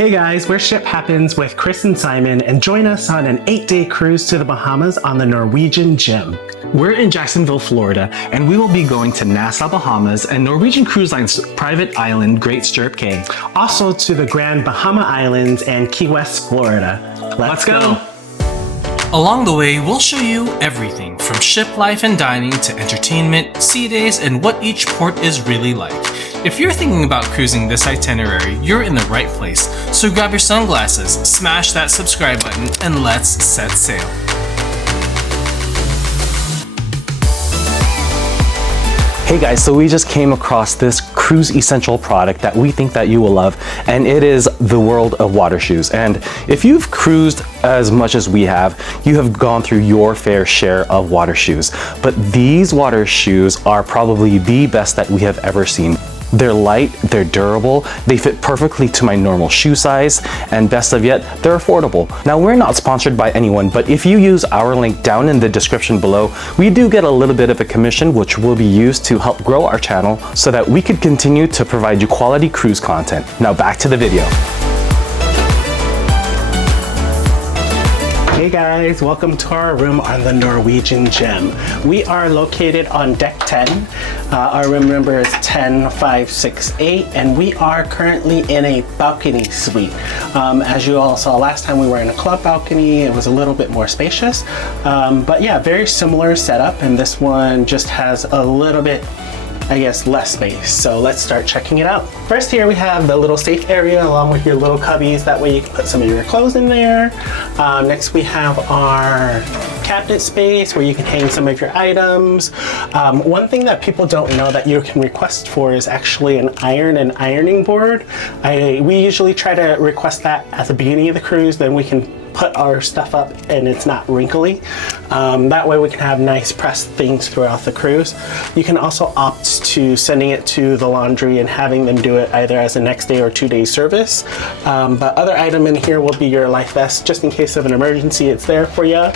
Hey guys, we're Ship Happens with Chris and Simon, and join us on an 8-day cruise to the Bahamas on the Norwegian Gem. We're in Jacksonville, Florida, and we will be going to Nassau, Bahamas, and Norwegian Cruise Line's private island, Great Stirrup Cay. Also to the Grand Bahama Islands and Key West, Florida. Let's go! Along the way, we'll show you everything from ship life and dining to entertainment, sea days, and what each port is really like. If you're thinking about cruising this itinerary, you're in the right place. So grab your sunglasses, smash that subscribe button, and let's set sail. Hey guys, so we just came across this cruise essential product that we think that you will love, and it is the world of water shoes. And if you've cruised as much as we have, you have gone through your fair share of water shoes. But these water shoes are probably the best that we have ever seen. They're light, they're durable, they fit perfectly to my normal shoe size, and best of yet, they're affordable. Now, we're not sponsored by anyone, but if you use our link down in the description below, we do get a little bit of a commission, which will be used to help grow our channel so that we could continue to provide you quality cruise content. Now back to the video. Hey guys, welcome to our room on the Norwegian Gem. We are located on deck 10. Our room number is 10568, and we are currently in a balcony suite. As you all saw last time, we were in a club balcony. It was a little bit more spacious, but yeah, very similar setup, and this one just has a little bit, I guess, less space. So let's start checking it out. First, here we have the little safe area along with your little cubbies. That way you can put some of your clothes in there. Next, we have our cabinet space where you can hang some of your items. One thing that people don't know that you can request for is actually an iron and ironing board. We usually try to request that at the beginning of the cruise, then we can put our stuff up and it's not wrinkly. That way we can have nice pressed things throughout the cruise. You can also opt to sending it to the laundry and having them do it either as a next day or 2-day service. But other item in here will be your life vest, just in case of an emergency, it's there for you.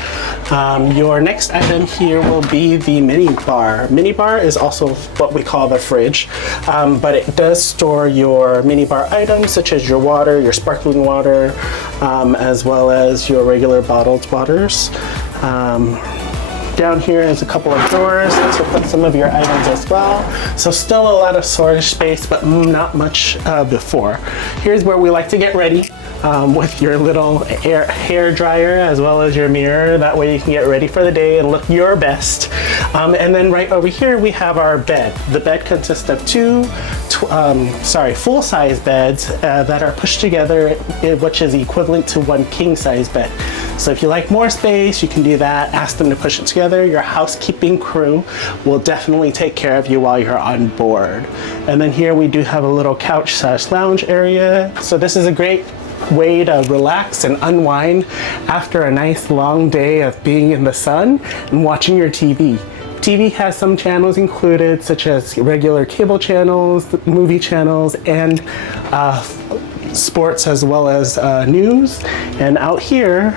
Your next item here will be the mini bar. Mini bar is also what we call the fridge, but it does store your mini bar items such as your water, your sparkling water, as well as your regular bottled waters. Down here is a couple of drawers to put some of your items as well. So still a lot of storage space, but not much before. Here's where we like to get ready. With your little hair dryer as well as your mirror. That way you can get ready for the day and look your best. And then right over here we have our bed. The bed consists of two full-size beds that are pushed together, which is equivalent to one king-size bed. So if you like more space, you can do that. Ask them to push it together. Your housekeeping crew will definitely take care of you while you're on board. And then here we do have a little couch/lounge area. So this is a great way to relax and unwind after a nice long day of being in the sun and watching your TV. TV has some channels included, such as regular cable channels, movie channels, and sports as well as news. And out here,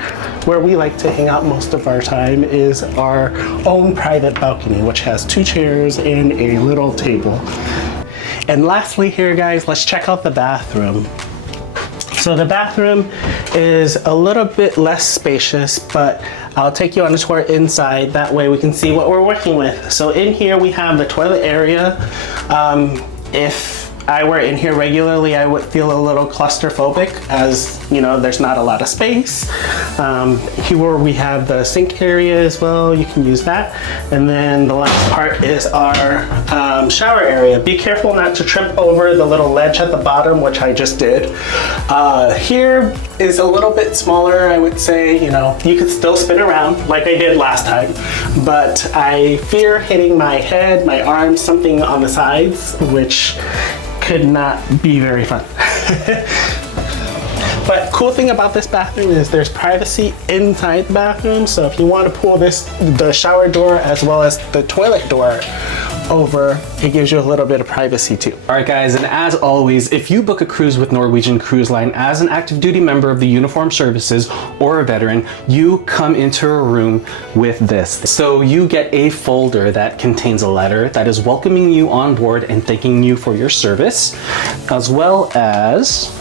where we like to hang out most of our time, is our own private balcony, which has 2 chairs and a little table. And lastly here, guys, let's check out the bathroom. So the bathroom is a little bit less spacious, but I'll take you on a tour inside. That way we can see what we're working with. So in here we have the toilet area. If I were in here regularly, I would feel a little claustrophobic, as you know, there's not a lot of space. Here we have the sink area as well. You can use that. And then the last part is our shower area. Be careful not to trip over the little ledge at the bottom, which I just did. Here is a little bit smaller, I would say. You know, you could still spin around like I did last time, but I fear hitting my head, my arms, something on the sides, which could not be very fun. But cool thing about this bathroom is there's privacy inside the bathroom. So if you want to pull the shower door as well as the toilet door over, it gives you a little bit of privacy too. All right guys, and as always, if you book a cruise with Norwegian Cruise Line as an active duty member of the Uniformed Services or a veteran, you come into a room with this. So you get a folder that contains a letter that is welcoming you on board and thanking you for your service, as well as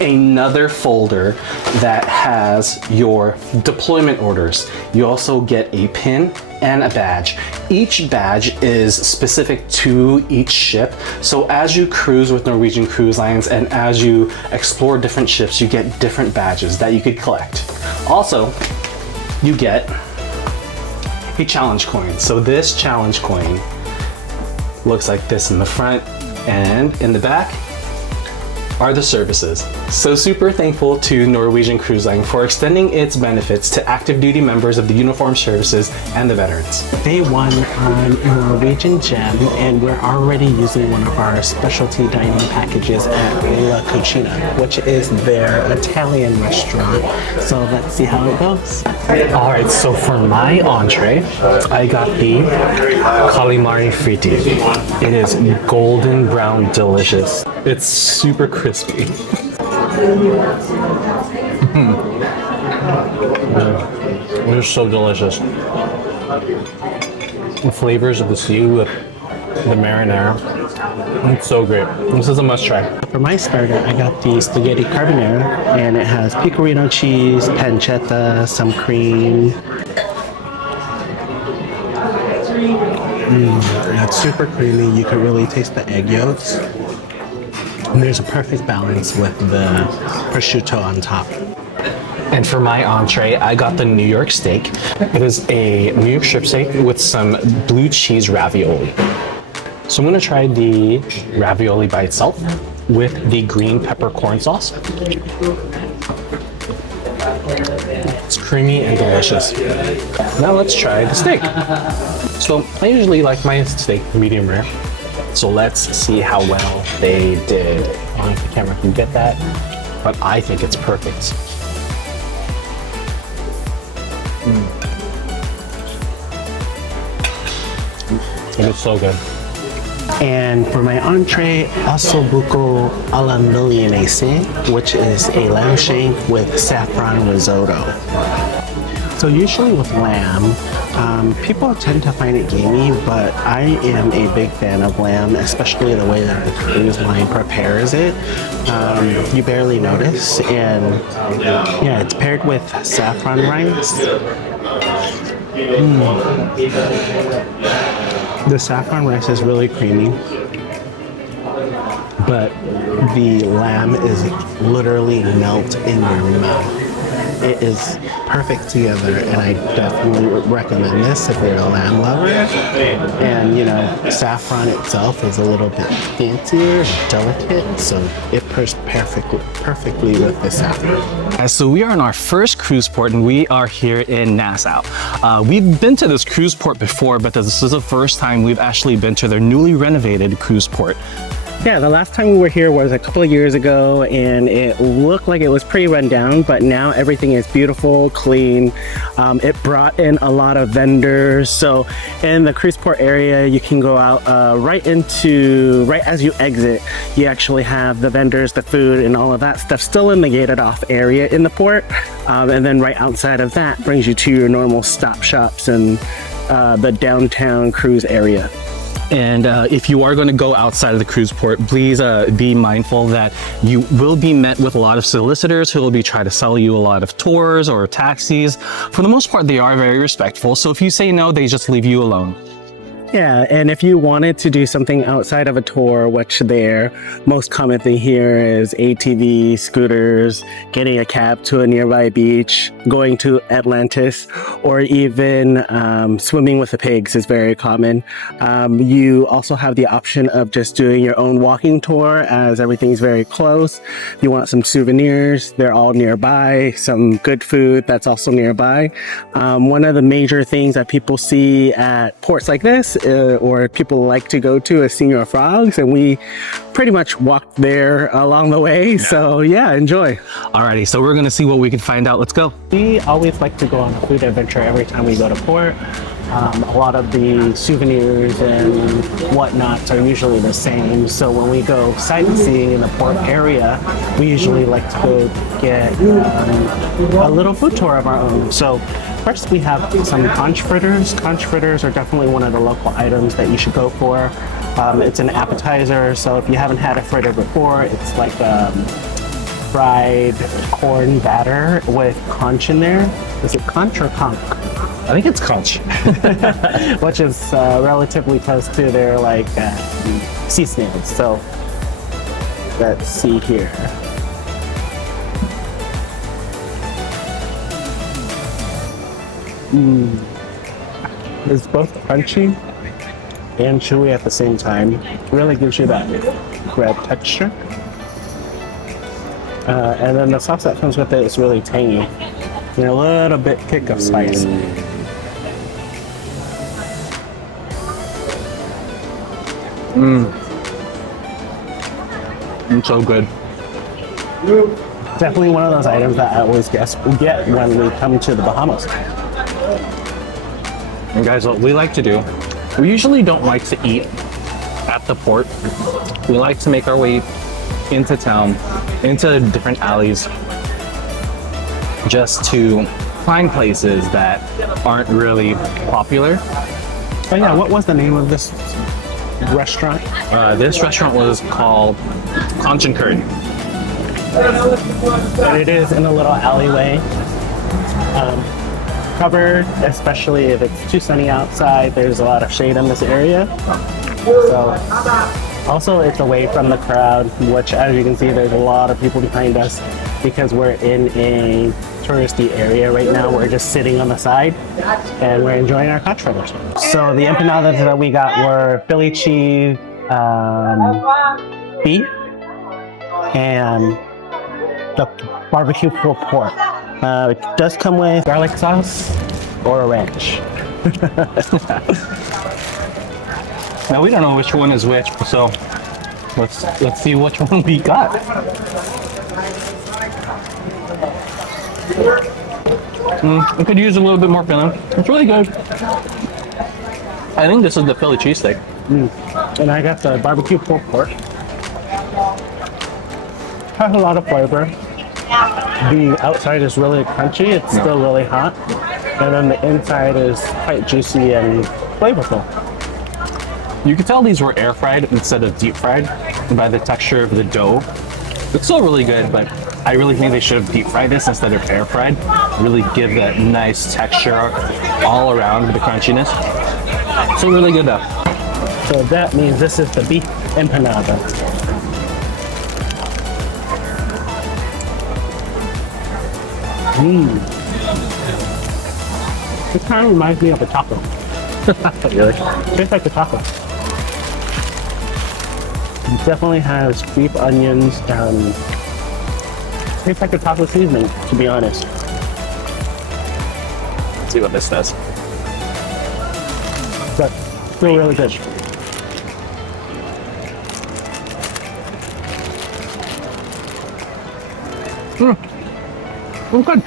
another folder that has your deployment orders. You also get a pin and a badge. Each badge is specific to each ship. So as you cruise with Norwegian Cruise Lines and as you explore different ships, you get different badges that you could collect. Also, you get a challenge coin. So this challenge coin looks like this in the front, and in the back are the services. So super thankful to Norwegian Cruise Line for extending its benefits to active duty members of the uniformed services and the veterans. Day one on Norwegian Gem, and we're already using one of our specialty dining packages at La Cucina, which is their Italian restaurant. So let's see how it goes. All right, so for my entree, I got the calamari fritti. It is golden brown delicious. It's super crispy. It is so delicious. The flavors of the seafood, the marinara, it's so great. This is a must try. For my starter, I got the spaghetti carbonara, and it has pecorino cheese, pancetta, some cream. It's super creamy. You can really taste the egg yolks. And there's a perfect balance with the prosciutto on top. And for my entree, I got the New York steak. It is a New York strip steak with some blue cheese ravioli. So I'm gonna try the ravioli by itself with the green peppercorn sauce. It's creamy and delicious. Now let's try the steak. So I usually like my steak medium rare. So let's see how well they did. I don't know if the camera can get that, but I think it's perfect. It is so good. And for my entree, ossobuco alla milanese, which is a lamb shank with saffron risotto. So usually with lamb, people tend to find it gamey, but I am a big fan of lamb, especially the way that the cruise line prepares it. You barely notice, and yeah, it's paired with saffron rice. The saffron rice is really creamy, but the lamb is literally melt in your mouth. It is perfect together, and I definitely recommend this if you're a lamb lover. And you know, saffron itself is a little bit fancier, delicate, so it pairs perfectly with the saffron. So we are on our first cruise port, and we are here in Nassau. We've been to this cruise port before, but this is the first time we've actually been to their newly renovated cruise port. Yeah, the last time we were here was a couple of years ago, and it looked like it was pretty run down, but now everything is beautiful, clean. It brought in a lot of vendors. So in the cruise port area, you can go out right as you exit, you actually have the vendors, the food, and all of that stuff still in the gated off area in the port. And then right outside of that brings you to your normal stop shops and the downtown cruise area. And if you are going to go outside of the cruise port, please be mindful that you will be met with a lot of solicitors who will be trying to sell you a lot of tours or taxis. For the most part, they are very respectful. So if you say no, they just leave you alone. Yeah, and if you wanted to do something outside of a tour, which their most common thing here is ATV, scooters, getting a cab to a nearby beach, going to Atlantis, or even swimming with the pigs is very common. You also have the option of just doing your own walking tour, as everything's very close. If you want some souvenirs, they're all nearby. Some good food that's also nearby. One of the major things that people see at ports like this or people like to go to is Senior Frogs, and we pretty much walked there along the way. So yeah, enjoy. Alrighty, so we're gonna see what we can find out. Let's go. We always like to go on a food adventure every time we go to port. A lot of the souvenirs and whatnots are usually the same. So when we go sightseeing in the port area, we usually like to go get a little food tour of our own. So first we have some conch fritters. Conch fritters are definitely one of the local items that you should go for. It's an appetizer, so if you haven't had a fritter before, it's like fried corn batter with conch in there. Is it conch or conch? I think it's conch. Which is relatively close to their like sea snails. So let's see here. It's both crunchy and chewy at the same time. It really gives you that bread texture. And then the sauce that comes with it is really tangy and a little bit kick of spice. It's so good. Definitely one of those items that I always get when we come to the Bahamas. And guys, what we like to do, we usually don't like to eat at the port. We like to make our way into town, into different alleys, just to find places that aren't really popular. But yeah, what was the name of this restaurant? This restaurant was called Conch and Curd. And it is in a little alleyway. Covered, especially if it's too sunny outside. There's a lot of shade in this area. So, also it's away from the crowd, which as you can see, there's a lot of people behind us because we're in a touristy area right now. We're just sitting on the side and we're enjoying our conch fries. So the empanadas that we got were Philly cheese, beef, and the barbecue pulled pork. It does come with garlic sauce or a ranch. Now we don't know which one is which, so let's see which one we got. I could use a little bit more filling. It's really good. I think this is the Philly cheesesteak. And I got the barbecue pulled pork. Has a lot of flavor. The outside is really crunchy. It's still really hot. And then the inside is quite juicy and flavorful. You could tell these were air fried instead of deep fried by the texture of the dough. It's still really good, but I really think they should have deep fried this instead of air fried. Really give that nice texture all around the crunchiness. So really good though. So that means this is the beef empanada. It kind of reminds me of a taco. Really? Tastes like a taco. It definitely has beef, onions, tastes like a taco seasoning, to be honest. Let's see what this does. But still really good. Oh, good.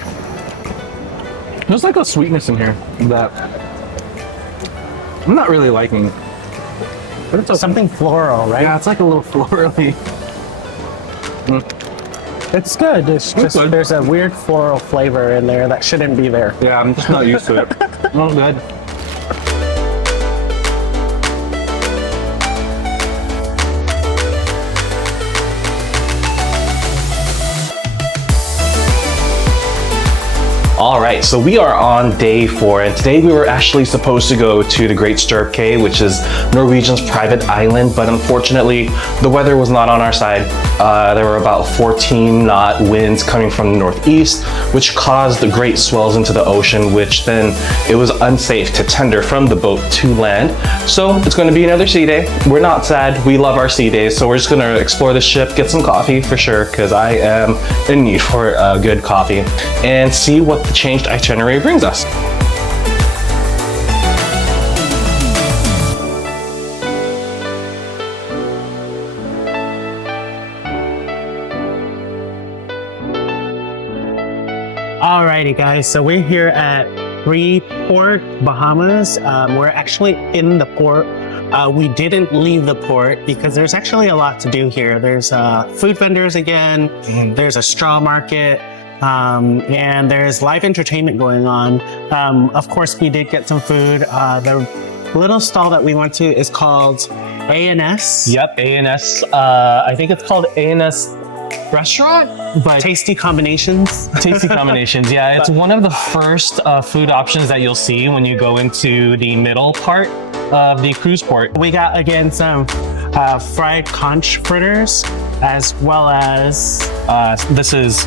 There's like a sweetness in here that I'm not really liking. But it's something floral, right? Yeah, it's like a little florally. It's good. It's just good. there's a weird floral flavor in there that shouldn't be there. Yeah, I'm just not used to it. Oh, good. All right, so we are on day 4, and today we were actually supposed to go to the Great Stirrup Cay, which is Norwegian's private island, but unfortunately, the weather was not on our side. There were about 14 knot winds coming from the northeast, which caused the great swells into the ocean, which then it was unsafe to tender from the boat to land. So it's going to be another sea day. We're not sad. We love our sea days, so we're just going to explore the ship, get some coffee for sure, because I am in need for a good coffee, and see what the changed itinerary brings us. Alrighty guys, so we're here at Freeport, Bahamas. We're actually in the port. We didn't leave the port because there's actually a lot to do here. There's food vendors again, there's a straw market, and there's live entertainment going on. Of course, we did get some food. The little stall that we went to is called A&S. Yep, A&S. I think it's called A&S restaurant, but Tasty combinations. tasty combinations. Yeah, it's one of the first food options that you'll see when you go into the middle part of the cruise port. We got again some fried conch fritters, as well as This is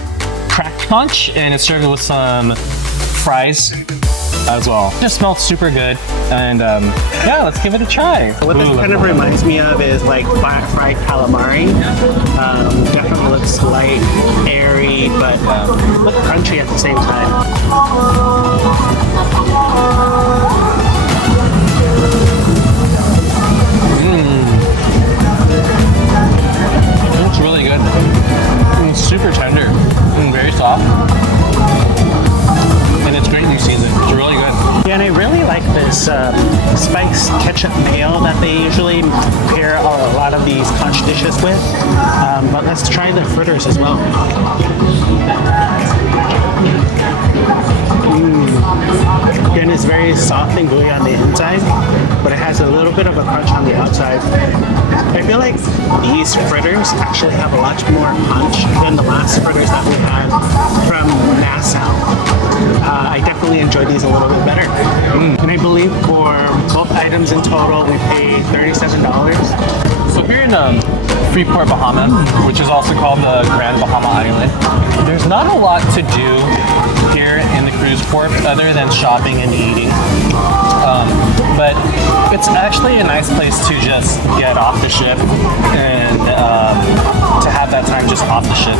cracked conch, and it's served with some fries as well. Just smells super good, and yeah, let's give it a try. what this kind of reminds me of is like fried calamari. Definitely looks light, airy, but look crunchy at the same time. It's really good. It's super tender and very soft. And it's great in season. It's really good. Yeah, and I really like this spiced ketchup mayo that they usually pair a lot of these conch dishes with. But let's try the fritters as well. Again, it's very soft and gooey on the inside, but it has a little bit of a crunch on the outside. I feel like these fritters actually have a lot more punch than the last fritters that we had from Nassau. I definitely enjoyed these a little bit better. And I believe for both items in total, we paid $37. So here in Freeport, Bahamas, which is also called the Grand Bahama Island, there's not a lot to do here in the cruise port other than shopping and eating. But it's actually a nice place to just get off the ship and to have that time just off the ship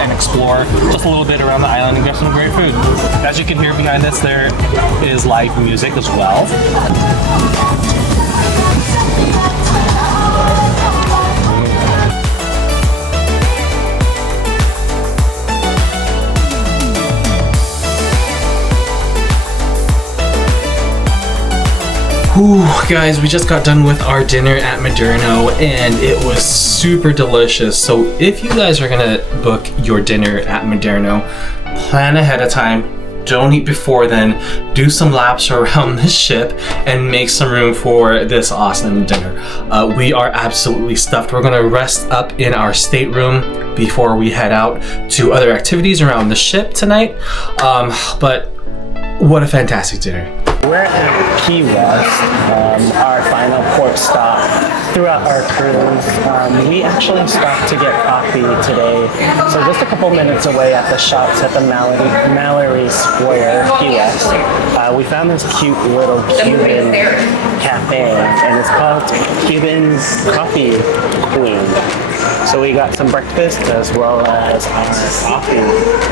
and explore just a little bit around the island and get some great food. As you can hear behind us, there is live music as well. Whew, guys, we just got done with our dinner at Maderno and it was super delicious. So if you guys are gonna book your dinner at Maderno, plan ahead of time. Don't eat before then. Do some laps around the ship and make some room for this awesome dinner. We are absolutely stuffed. We're gonna rest up in our stateroom before we head out to other activities around the ship tonight. But what a fantastic dinner. We're at Key West, our final port stop throughout our cruise. We actually stopped to get coffee today, so just a couple minutes away at the shops at the Mallory Square, Key West. We found this cute little Cuban cafe, and it's called Cuban Coffee Queen. So we got some breakfast as well as our coffee.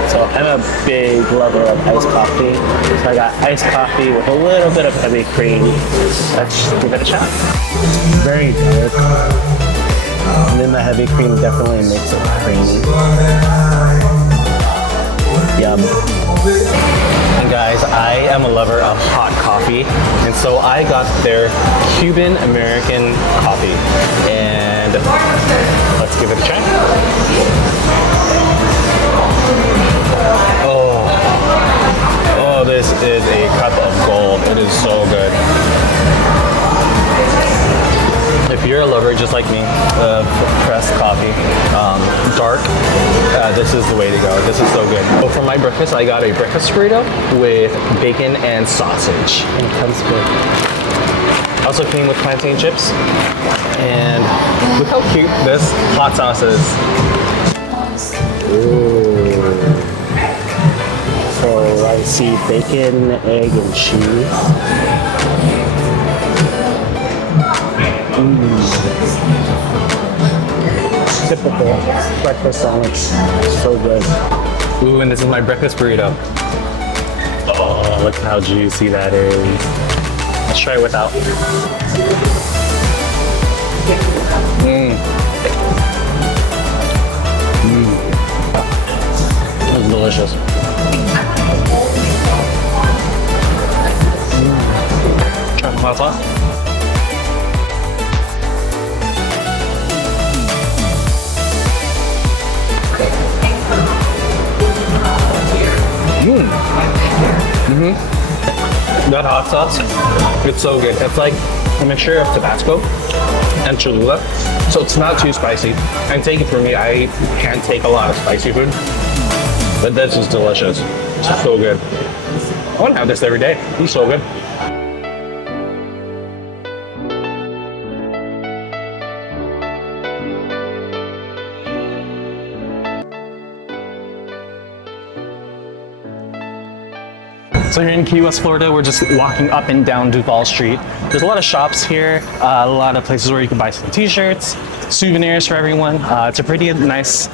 So I'm a big lover of iced coffee. So I got iced coffee with a little bit of heavy cream. Let's give it a shot. Very dark. And then the heavy cream definitely makes it creamy. Yum. And guys, I am a lover of hot coffee, and so I got their Cuban American coffee. And let's give it a try. Oh, this is a cup of gold. It is so good. If you're a lover just like me of pressed coffee, dark, this is the way to go. This is so good. So for my breakfast, I got a breakfast burrito with bacon and sausage. And it comes with Also came with plantain chips. And look how cute this hot sauce is. ooh. So I see bacon, egg, and cheese. Typical breakfast sandwich. So good. Ooh, and this is my breakfast burrito. Oh, look how juicy that is. Let's try it without. It's delicious. Try some hot sauce. That hot sauce, it's so good. It's like a mixture of Tabasco and Cholula, so it's not too spicy. And take it from me, I can't take a lot of spicy food, but this is delicious. It's so good. I want to have this every day. It's so good. So here in Key West, Florida, we're just walking up and down Duval Street. There's a lot of shops here, a lot of places where you can buy some t-shirts, souvenirs for everyone. It's a pretty nice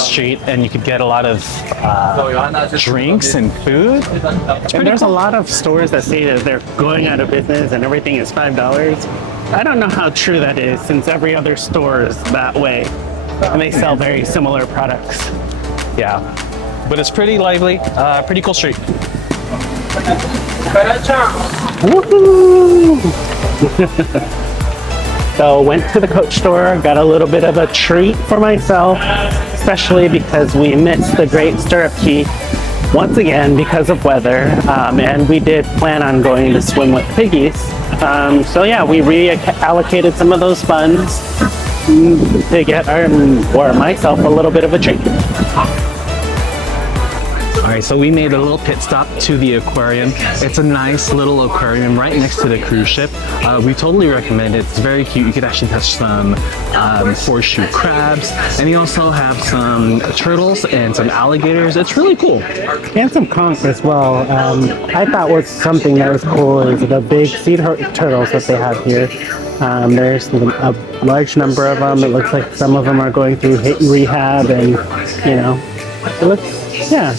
street, and you could get a lot of drinks and food. And there's a lot of stores that say that they're going out of business and everything is $5. I don't know how true that is, since every other store is that way, and they sell very similar products. Yeah, but it's pretty lively, pretty cool street. Woohoo! So went to the Coach store, got a little bit of a treat for myself, especially because we missed the Great Stirrup Key once again because of weather, and we did plan on going to swim with piggies. So yeah, we reallocated some of those funds to get myself a little bit of a treat. Alright, so we made a little pit stop to the aquarium. It's a nice little aquarium right next to the cruise ship. We totally recommend it. It's very cute. You could actually touch some horseshoe crabs, and you also have some turtles and some alligators. It's really cool. And some conch as well. I thought was something that was cool is the big sea turtles that they have here. There's a large number of them. It looks like some of them are going through rehab, and you know, it looks, yeah,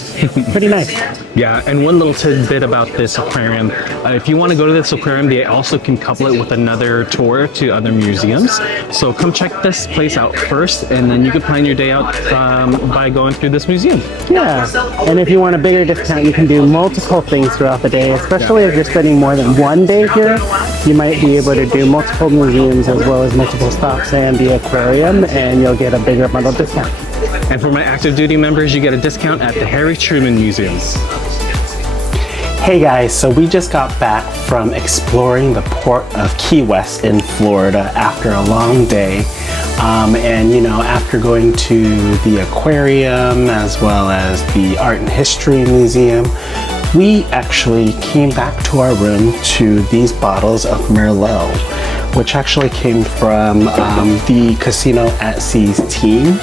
pretty nice. Yeah, and one little tidbit about this aquarium. If you want to go to this aquarium, they also can couple it with another tour to other museums. So come check this place out first, and then you can plan your day out by going through this museum. Yeah, and if you want a bigger discount, you can do multiple things throughout the day, especially if you're spending more than one day here. You might be able to do multiple museums as well as multiple stops and the aquarium, and you'll get a bigger bundle discount. And for my active duty members, you get a discount at the Harry Truman Museum. Hey guys, so we just got back from exploring the port of Key West in Florida after a long day. And you know, after going to the aquarium as well as the Art and History Museum, we actually came back to our room to these bottles of Merlot, which actually came from the Casino at Seas team.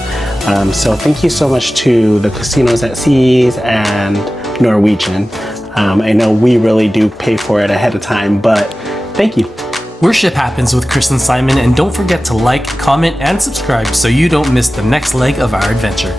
So thank you so much to the Casinos at Seas and Norwegian. I know we really do pay for it ahead of time, but thank you. We're Ship Happens with Chris and Simon, and don't forget to like, comment, and subscribe so you don't miss the next leg of our adventure.